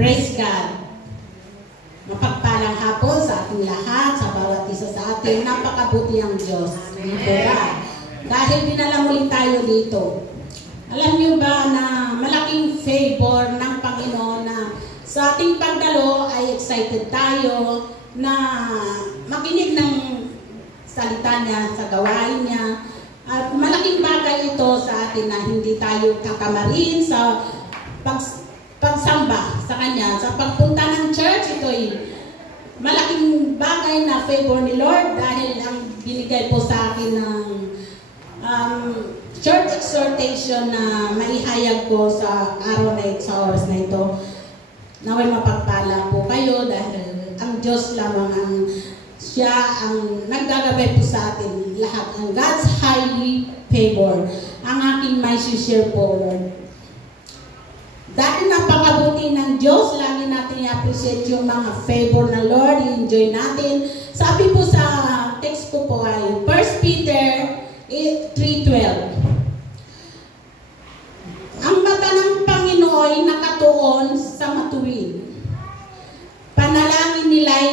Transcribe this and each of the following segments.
Praise God. Mapagpalang hapon sa ating lahat, sa bawat isa sa atin. Napakabuti ang Diyos. Dahil dinala muli tayo dito. Alam niyo ba na malaking favor ng Panginoon na sa ating pagdalo ay excited tayo na makinig ng salita niya, sa gawain niya. At malaking bagay ito sa atin na hindi tayo kakamarin sa pagsamba sa Kanya. Sa pagpunta ng church, ito'y malaking bagay na favor ni Lord dahil ang binigay po sa akin ng church exhortation na maihayag ko sa araw na ito, sa oras na ito. Naway mapagpala po kayo dahil ang Diyos lamang ang Siya ang naggagabay po sa atin lahat. Ang God's highly favor. Ang aking may share po, Lord. Dahil napakabuti ng Diyos, lagi natin i-appreciate yung mga favor ng Lord, i-enjoy natin. Sabi po sa text ko po ay 1 Peter 3:12. Ang mata ng Panginoon ay nakatuon sa matuwid. Panalangin nila'y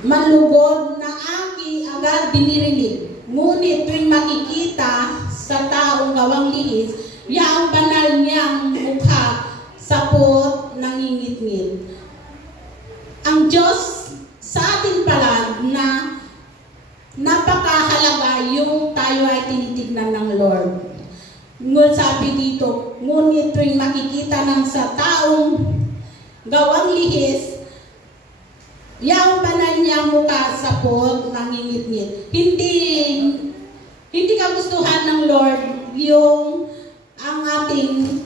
malugod na aki agad dinirinig. Ngunit tuwing makikita sa taong gawang lihis, yaang banal niyang mukha sapot nangingit-ngit. Ang Diyos sa atin pala na napakahalaga yung tayo ay tinitignan ng Lord. Ngunit sabi dito, ngunit tuwing makikita ng sa taong gawang lihis, yaang banal niyang mukha sapot nangingit-ngit. Hindi kagustuhan ng Lord yung ang ating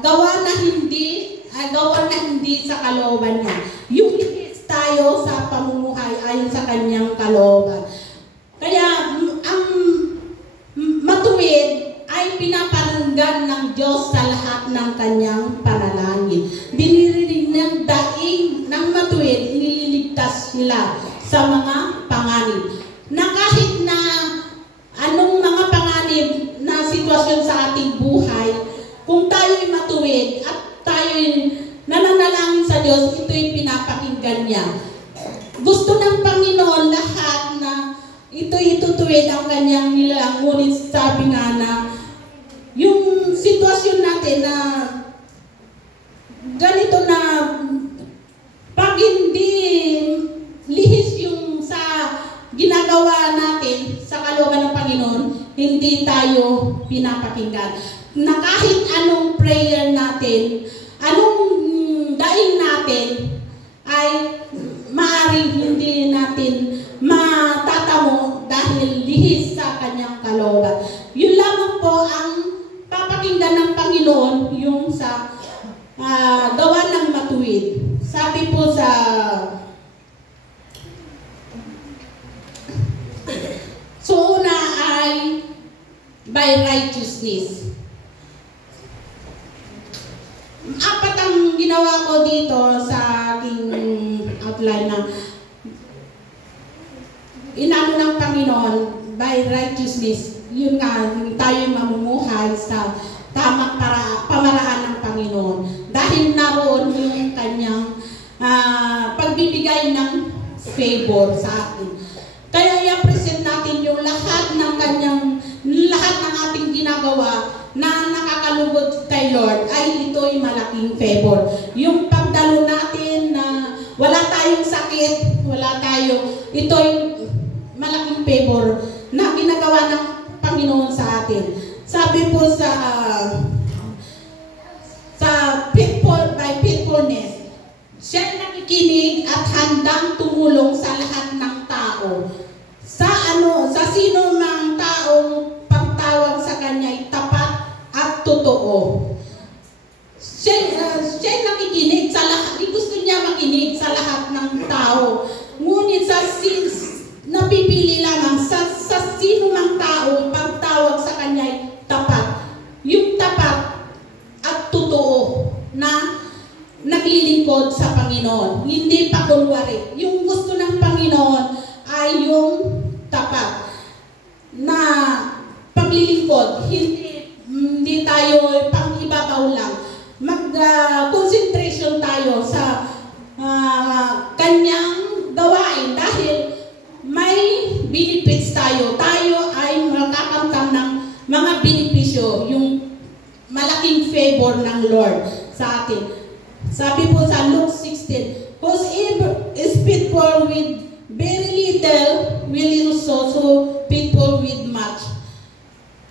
gawa na hindi sa kalooban niya. Yung lihis tayo sa pamumuhay ayon sa kanyang kalooban. Kaya ang matuwid ay pinapakinggan ng Diyos sa lahat ng kanyang panalangin. Dinirinig ng daing ng matuwid, nililigtas sila sa mga panganib. Na kahit na anong mga panganib na sitwasyon sa ating buhay, kung tayo'y matuwid at tayo'y nananalangin sa Diyos, ito'y pinapakinggan niya. Gusto ng Panginoon lahat na ito'y itutuwid ang kanyang nilalang. Ngunit sabi nga na yung sitwasyon natin na ganito na pag hindi lihis yung sa ginagawa natin sa kalooban ng Panginoon, hindi tayo pinapakinggan. Na kahit anong prayer natin, anong daing natin, ay maaaring hindi natin matatamo dahil lihis sa kanyang kalooban. Yun lamang po ang papakinggan ng Panginoon yung sa gawa ng matuwid. Sabi po sa una ay by righteousness. Apat ang ginawa ko dito sa aking outline na inano ng Panginoon by righteousness. Yun nga, tayo mamumuhay sa tamang pamaraan ng Panginoon. Dahil naroon yung kanyang pagbibigay ng favor sa atin. Kaya i-present natin yung lahat ng ating ginagawa na nakakalugod kay Lord ay ito'y malaking favor. Yung pagdalo natin na wala tayong sakit, ito'y malaking favor na ginagawa ng Panginoon sa atin. Sabi po sa faithfulness, siya'y nakikinig at handang tumulong sa lahat ng tao. Sa sino mang taong pagtawag sa kanya ay tapat at totoo. Siya'y nakikinig sa lahat, gusto niya makinig sa lahat ng tao. Ngunit napipili lamang sa sino mang tao pagtawag sa kanya ay tapat. Yung tapat at totoo na naglilingkod sa Panginoon. Hindi pa kunwari. Yung gusto ng Panginoon favor ng Lord sa atin. Sabi po sa Luke 16, whosoever is faithful with very little will also faithful with much.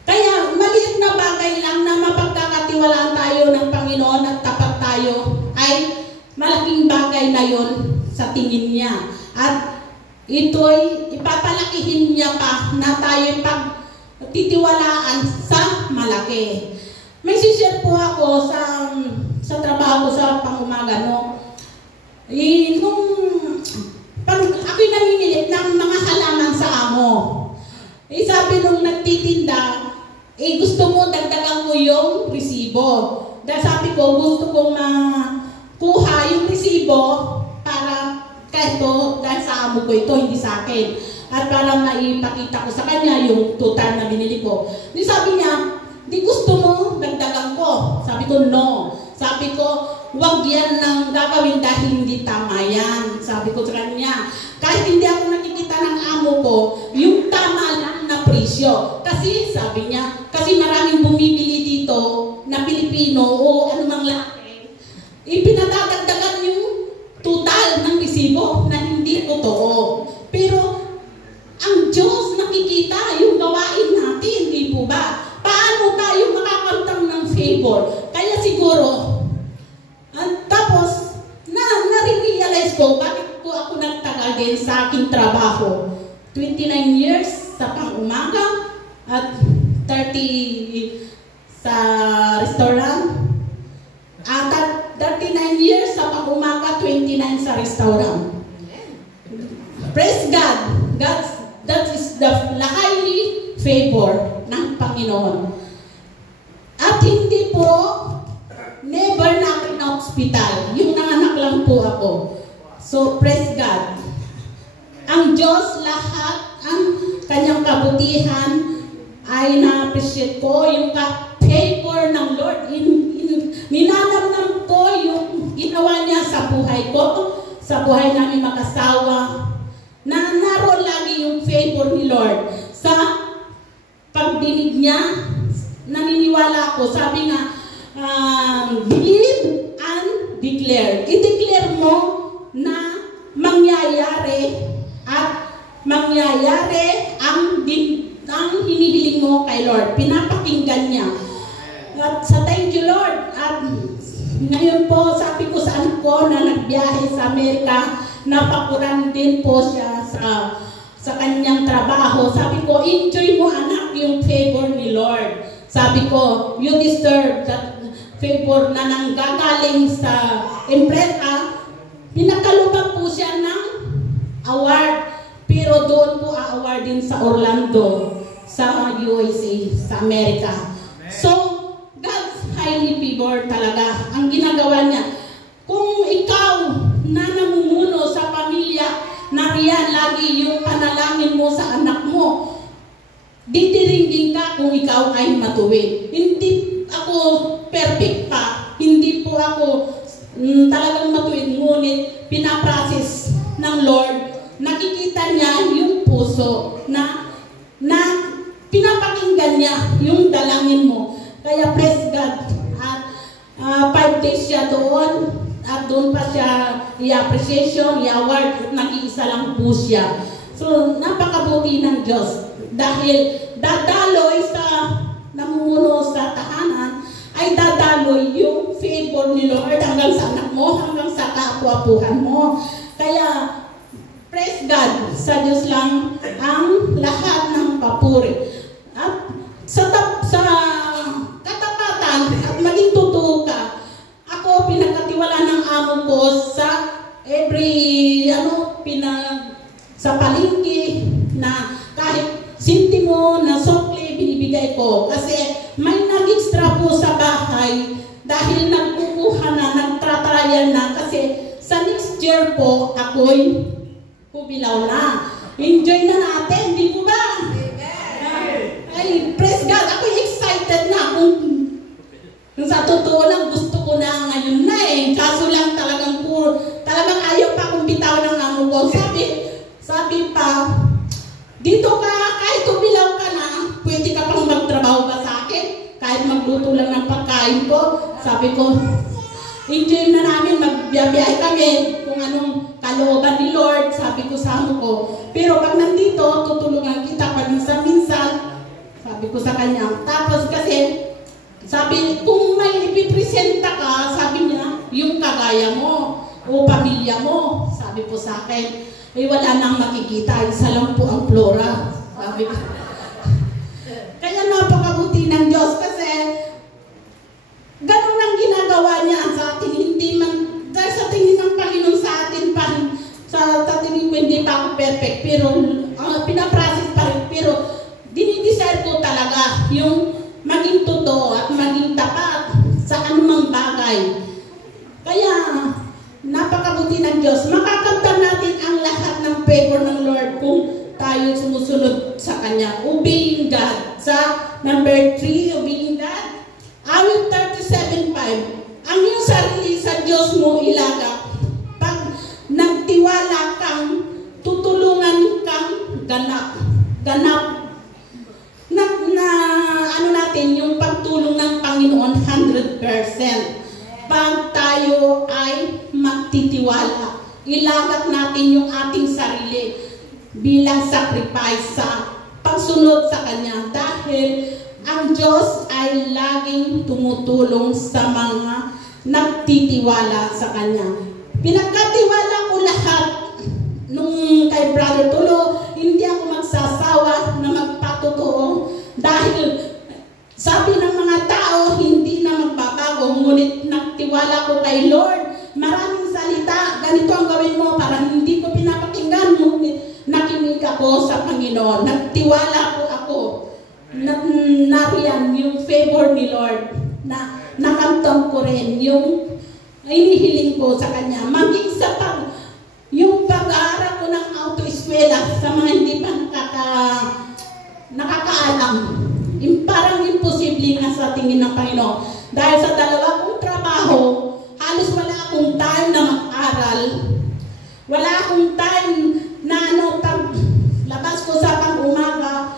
Kaya maliit na bagay lang na mapagkakatiwalaan tayo ng Panginoon at tapat tayo ay malaking bagay na yon sa tingin niya. At ito'y ipapalakihin niya pa na tayo'y pagtitiwalaan sa malaki. May share po ako sa trabaho ko sa pangumaga, no? Nung ako'y namimili ng mga halaman sa amo. Sabi nung nagtitinda, gusto mo dagdagan ko yung resibo. Dahil sabi ko, gusto kong kuha yung resibo para kahit to, dahil sa amo ko ito, hindi sa akin. At para maipakita ko sa kanya yung total na binili ko. Di sabi niya, di gusto mo dagdagan ko. Sabi ko, no. Sabi ko, huwag yan nang gagawin dahil hindi tama yan. Sabi ko sa kanya, kahit hindi ako nakikita ng amo ko, yung tama lang na presyo. Kasi, sabi niya, kasi maraming bumibili dito na Pilipino o anumang laki, ipinadadagdagan yung total ng resibo na hindi totoo. Pero, ang Diyos nakikita yung gawain natin, di po ba? Paano tayo makakamtan ng favor? Kaya siguro, tapos, na-realize ko, bakit po ako nagtagal din sa aking trabaho. 29 years sa pang-umaga at 30 sa restaurant. At 39 years sa pang-umaga, 29 sa restaurant. Praise God! That is the highly favor ng Panginoon. At hindi po, never na ako na hospital. Yung nanganak lang po ako. So, praise God. Ang Diyos, lahat, ang kanyang kabutihan ay na-appreciate ko. Yung favor ng Lord, ninanamnam ko yung ginawa niya sa buhay ko, sa buhay namin mag-asawa, na naroon lagi yung favor ni Lord. Sa pagdinig niya, naniniwala ako, sabi nga, believe and declare. I-declare mo na mangyayari at mangyayari ang hinihiling mo kay Lord. Pinapakinggan niya. At sa thank you Lord. At ngayon po, sabi ko sa anak ko na nagbiyahe sa Amerika, napakuran din po siya sa kanyang trabaho. Sabi ko, enjoy mo anak yung favor ni Lord. Sabi ko, you deserve that favor na nanggagaling sa empresa. Pinakalubag po siya ng award. Pero doon po award din sa Orlando, sa USA, sa Amerika. So, God's highly favor talaga ang ginagawa niya. Kung ikaw na namumuno sa pamilya, nariyan lagi yung panalangin mo sa anak mo, ditiringgin ka kung ikaw ay matuwid. Hindi ako perfect pa, hindi po ako talagang matuwid, ngunit pinaprocess ng Lord. Nakikita niya yung puso na pinapakinggan niya yung dalangin mo. Kaya praise God. At 5 days siya doon at doon pa siya i-appreciation, i-award, nag-iisa lang po siya. So, napakabuti ng Diyos. Dahil dadaloy sa namumuno sa tahanan, ay dadaloy yung favor ni Lord hanggang sa anak mo, hanggang sa kaapwa-apuhan mo. Kaya, praise God, sa Diyos lang ang lahat ng papuri. At sa katapatan at maging totoo ka, ako pinagkatiwala ng amo ko sa sa palengke na kahit sintimo na sokle binibigay ko. Kasi may nag-extra po sa bahay dahil nagkukuha na, nagtratrial na. Kasi sa next year po, ako'y pubilaw na. Enjoy na natin, di po ba? Ay, praise God, ako'y excited na. Kung sa totoo lang, gusto ko na ngayon na eh. Kaso lang talagang ayaw pa akong bitaw ng amo ko. Sabi pa, dito ka, kahit tubilaw ka na, pwede ka pang magtrabaho ba sa akin? Kahit magluto lang ng pagkain ko. Sabi ko, enjoy na namin, magbiyabiyahe kami kung anong kalooban ni Lord, sabi ko sa amo ko. Pero pag nandito, tutulungan kita paminsan-minsan, sabi ko sa kanya. Tapos kasi, sabi, kung may ipipresenta ka, sabi niya, yung kagaya mo o pamilya mo, sabi po sa akin, wala nang makikita, isa lang po ang Flora, sabi ko. Kaya napakabuti ng Diyos kasi ganun ang ginagawa niya sa atin, hindi man, dahil sa tingin ng Panginoon sa atin pa, sa tingin ko hindi pa ako perfect, pero pinaprocess pa rin, pero dinidesire ko talaga yung maging totoo at maging tapat sa anumang bagay. Kaya, napakabuti ng Diyos. Makakamtan natin ang lahat ng favor ng Lord kung tayo sumusunod sa Kanya. Obeying God. Sa number 3, obeying God. Awit 37:5. Ang iyong sarili sa Diyos mo ilagak. Pag nagtiwala kang, tutulungan kang ganap. Ano natin, yung pagtulong ng Panginoon 100%. Pag tayo ay magtitiwala, ilagak natin yung ating sarili bilang sacrifice sa pagsunod sa Kanya. Dahil ang Diyos ay laging tumutulong sa mga nagtitiwala sa Kanya. Pinagkatiwala ko lahat nung kay Brother Tulo, hindi ako magsasawa na magpatotoo dahil sabi ng mga tao, hindi na magbabago, ngunit nagtiwala ko kay Lord. Maraming salita, ganito ang gawin mo, parang hindi ko pinapakinggan, ngunit nakinig ako sa Panginoon. Nagtiwala po ako. Nariyan yung favor ni Lord na nakamtan ko rin yung inihiling ko sa Kanya. Maging sa yung pag-aaral ko ng auto-eskwela sa mga hindi pa nakakaalam. Parang imposible nga sa tingin ng Panginoon. Dahil sa dalawa kong trabaho, halos wala akong time na mag-aral. Wala akong time na pag labas ko sa pag-umaga,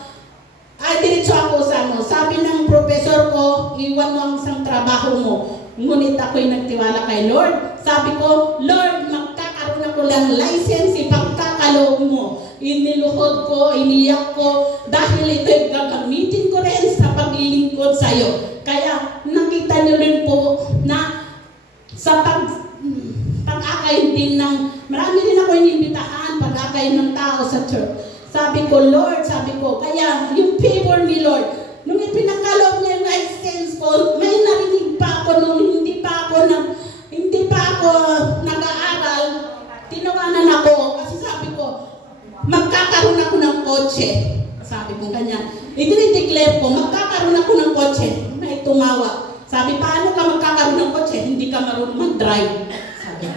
ay diretso ako sa Sabi ng professor ko, iwan mo ang isang trabaho mo. Ngunit ako'y nagtiwala kay Lord. Sabi ko, Lord, magkakaroon ako ng license, ipagkakaloob mo. Iniluhod ko, iniyak ko, dahil ito'y gagamitin ko rin sa paglilingkod sa iyo. Kaya nakita niyo rin po na sa pag-akay din ng, marami din ako inimbitahan, pag-akay ng tao sa church. Sabi ko, Lord, kaya yung favor ni Lord, nung ipinakalob niya yung license ko, may narinig pa ako nung hindi pa ako nag-aaral, tinawanan ako, kasi sabi ko, magkakaroon ako ng kotse. Sabi ko ganyan. I-declare ko, magkakaroon ako ng kotse. May tumawa. Sabi, paano ka magkakaroon ng kotse? Hindi ka marunong mag-drive. Sabi,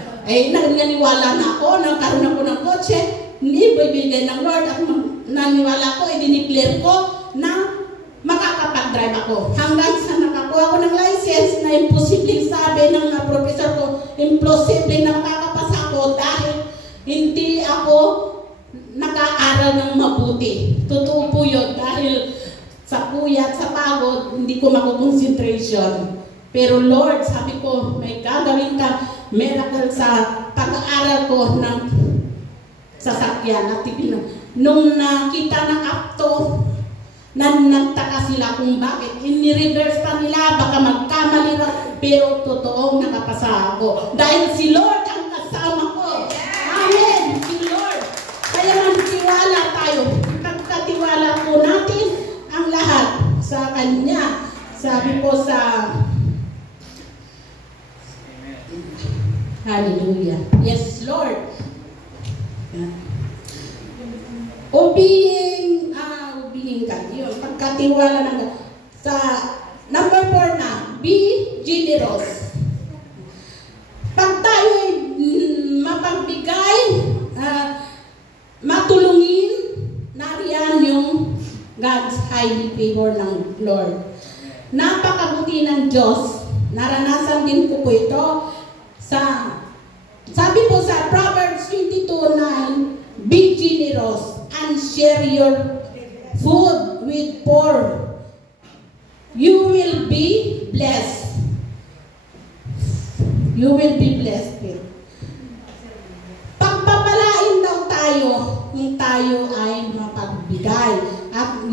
naniwala na ako, nagkaroon ako ng kotse. Hindi ibibigay ng Lord. At naniwala ko, i-declare ko na makakapag-drive ako. Hanggang sa nakakuha ko ng license na imposible sabi ng professor ko, imposible na makakapasa ako dahil hindi ako nag-aaral ng mabuti. Totoo po yun dahil sa puyat, sa pagod, hindi ko makukoncentration. Pero Lord, sabi ko, may gagawin ka miracle sa pag-aaral ko ng sasakyan. At nung nakita ng apto, nagtaka sila kung bakit. In-reverse pa nila, baka magkamali na, pero totoong nakapasa ako. Dahil si Lord ang kasama ko. Amen! Si Lord. Kaya magtiwala tayo. Pagkatiwala po natin ang lahat sa Kanya. Sabi po sa Hallelujah. Yes, Lord. Obeying ka. Yun, pagkatiwala ng sa number 4 na, be generous. Pag tayo mapagbigay, matulungin, nariyan yung God's highly favor ng Lord. Napakabuti ng Diyos. Naranasan din ko po ito sabi po sa Proverbs 22:9, be generous and share your food with poor. You will be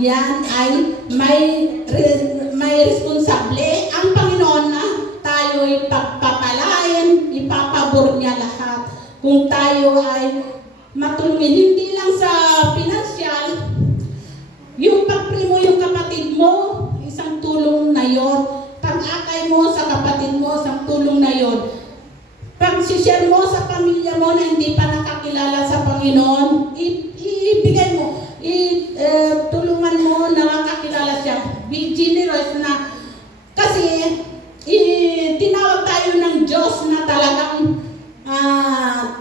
yan ay may responsable ang Panginoon na tayo'y pagpapalain, ipapabor niya lahat. Kung tayo ay matulungin, hindi lang sa pinansyal, yung pag-pray mo yung kapatid mo, isang tulong na yon. Pag-akay mo sa kapatid mo, isang tulong na yon. Pag-share mo sa pamilya mo na hindi pa nakakilala sa Panginoon, ibigay mo, tulungan mo na makakilala siya. Be generous na, kasi tinawag tayo ng Diyos na talagang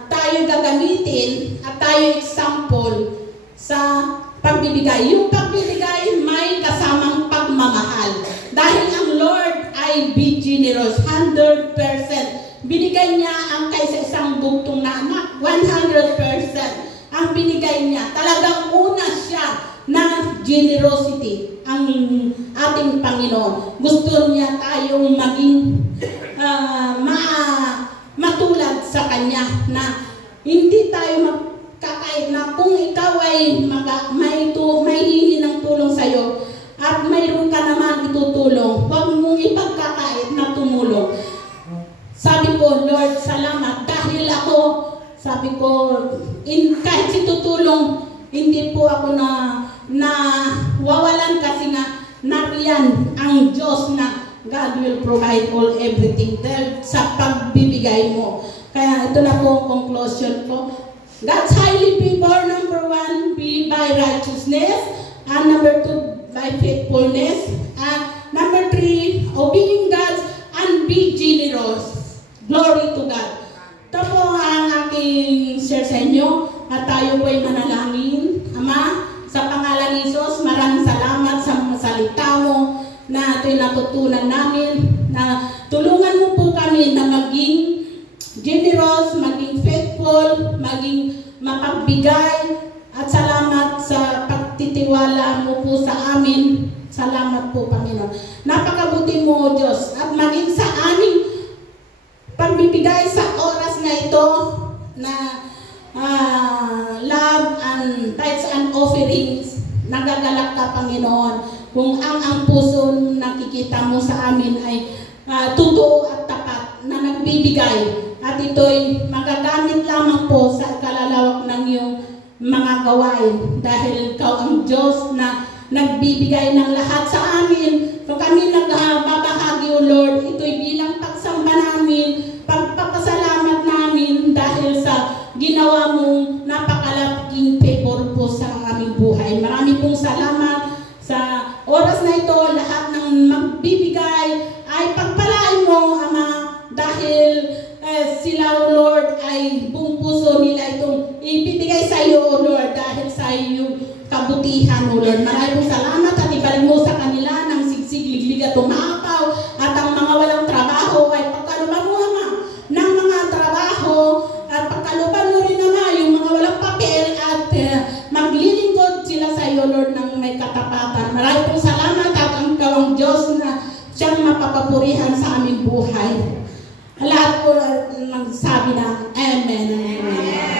tayo gagamitin at tayo example sa pagbibigay. Yung pagbibigay may kasamang pagmamahal. Dahil ang Lord ay be generous, 100%. Binigay niya ang kaysa isang bugtong na anak, 100% ang binigay niya. Talagang una siya na generosity ang ating Panginoon. Gusto niya tayong maging matulad sa Kanya na hindi tayo magkakait na kung ikaw ay may hihingi ng tulong sa'yo at mayroon ka naman itutulong, huwag mong ipagkakait na tumulong. Sabi ko, Lord, salamat dahil ako, sabi ko, kahit itutulong, hindi po ako na wawalan kasi nga nariyan ang Diyos na God will provide all everything there sa pagbibigay mo. Kaya ito na po ang conclusion ko. God's highly favor, number 1, be by righteousness. And number 2, by faithfulness. And number 3, obeying God and be generous. Glory to God. Ito po ang aking share sa inyo. At tayo po ay manalangin. Ama, sa pangalan ni Jesus, maraming salamat sa mga salita mo na ito'y natutunan namin, na tulungan mo po kami na maging generous, maging faithful, maging mapagbigay, at salamat sa pagtitiwala mo po sa amin. Salamat po, Panginoon. Napakabuti mo, Diyos, at maging sa aming pagbibigay sa oras na ito na love and tithes and offerings, nagagalak ka, Panginoon. Kung ang puso nakikita mo sa amin ay totoo at tapat na nagbibigay, at ito'y magagamit lamang po sa kalalawak ng iyong mga gawain, dahil ikaw ang Diyos na nagbibigay ng lahat sa amin. Kung kami nagbabahagi, O Lord, ito'y bilang pagsamba namin, pagpapasalamat namin dahil sa ginawa mong napakalaking favor po sa aming buhay. Marami pong salamat sa oras na ito. Lahat ng magbibigay ay pagpalain mo, Ama, dahil sila, O Lord, ay buong puso nila itong ibibigay sa iyo, O Lord, dahil sa iyong kabutihan, O Lord. Maraming salamat at ibalik mo sa kanila ng sigsig, liglig at umapaw, at ang mga walang trabaho ay pagkaluban mo, Ama, ng mga trabaho, at pagkaluban mo rin, Ama, yung mga walang papel, at maglilingkod sila sa iyo, Lord, ng may katapatan. Maraming pong salamat at ang ikaw ang Diyos na siyang mapapapurihan sa aming buhay. Lahat po nagsabi na Amen. Amen.